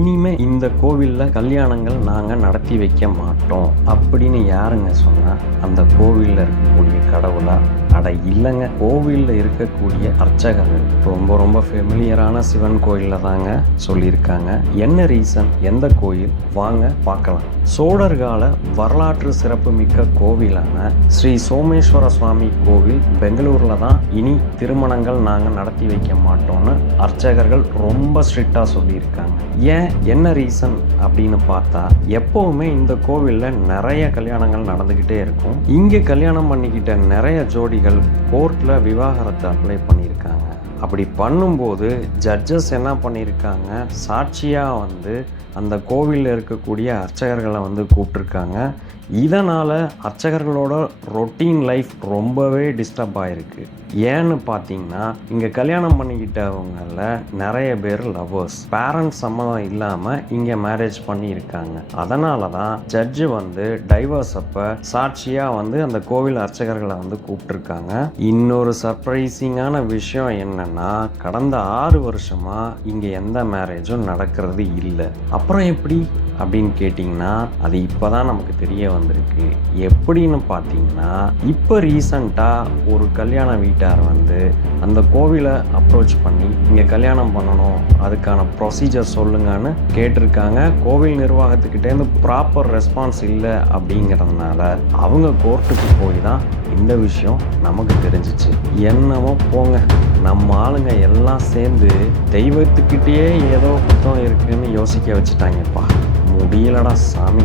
இனிமே இந்த கோவிலில் கல்யாணங்கள் நாங்கள் நடத்தி வைக்க மாட்டோம். அப்படின்னு யாருங்க சொன்னால் அந்த கோவிலில் இருக்கக்கூடிய கடவுளா? அட இல்லைங்க. கோவிலில் இருக்கக்கூடிய அர்ச்சகர்கள் ரொம்ப ரொம்ப ஃபெமிலியரான சிவன் கோயிலில் தாங்க சொல்லியிருக்காங்க. என்ன ரீசன் எந்த கோயில்? வாங்க பார்க்கலாம். சோழர்கால வரலாற்று சிறப்புமிக்க கோவிலான ஸ்ரீ சோமேஸ்வர சுவாமி கோவில் பெங்களூரில் தான் இனி திருமணங்கள் நாங்கள் நடத்தி வைக்க மாட்டோம்னு அர்ச்சகர்கள் ரொம்ப ஸ்ட்ரிக்டாக சொல்லியிருக்காங்க. ஏன் என்ன ரீசன் அப்படின்னு பார்த்தா எப்போவுமே இந்த கோவிலில் நிறைய கல்யாணங்கள் நடந்துக்கிட்டே இருக்கும். இங்கே கல்யாணம் பண்ணிக்கிட்ட நிறைய ஜோடிகள் கோர்ட்டில் விவாகரத்தை அப்ளை பண்ணியிருக்காங்க. அப்படி பண்ணும்போது ஜட்ஜஸ் என்ன பண்ணியிருக்காங்க? சாட்சியாக வந்து அந்த கோவிலில் இருக்கக்கூடிய அர்ச்சகர்களை வந்து கூப்பிட்ருக்காங்க இதனால் அர்ச்சகர்களோட ரொட்டீன் லைஃப் ரொம்பவே டிஸ்டர்ப் ஆகிருக்கு ஏன்னு பார்த்தீங்கன்னா இங்கே கல்யாணம் பண்ணிக்கிட்டவங்கள நிறைய பேர் லவ்வர்ஸ் பேரண்ட்ஸ் சம்மதம் இல்லாமல் இங்கே மேரேஜ் பண்ணியிருக்காங்க. அதனால தான் ஜட்ஜு வந்து டைவர்ஸ் அப்போ சாட்சியாக வந்து அந்த கோவில் அர்ச்சகர்களை வந்து கூப்பிட்ருக்காங்க இன்னொரு சர்ப்ரைசிங்கான விஷயம் என்னென்னா கடந்த ஆறு வருஷமாக இங்கே எந்த மேரேஜும் நடக்கிறது இல்லை. அப்புறம் எப்படி? அப்படின்னு கேட்டிங்கன்னா அது இப்போ தான் நமக்கு தெரிய வந்திருக்கு. எப்படின்னு பார்த்தீங்கன்னா இப்போ ரீசண்டாக ஒரு கல்யாண வீட்டார் வந்து அந்த கோவிலை அப்ரோச் பண்ணி இங்கே கல்யாணம் பண்ணணும் அதுக்கான ப்ரொசீஜர் சொல்லுங்கன்னு கேட்டிருக்காங்க. கோவில் நிர்வாகத்துக்கிட்டேருந்து ப்ராப்பர் ரெஸ்பான்ஸ் இல்லை அப்படிங்கிறதுனால அவங்க கோர்ட்டுக்கு போய் தான் இந்த விஷயம் நமக்கு தெரிஞ்சிச்சு. என்னமோ போங்க. நம்ம ஆளுங்க எல்லாம் சேர்ந்து தெய்வத்துக்கிட்டேயே ஏதோ குத்தம் இருக்குன்னு யோசிக்க வச்சுட்டாங்கப்பா. മൊബീലടാ സ്വാമി.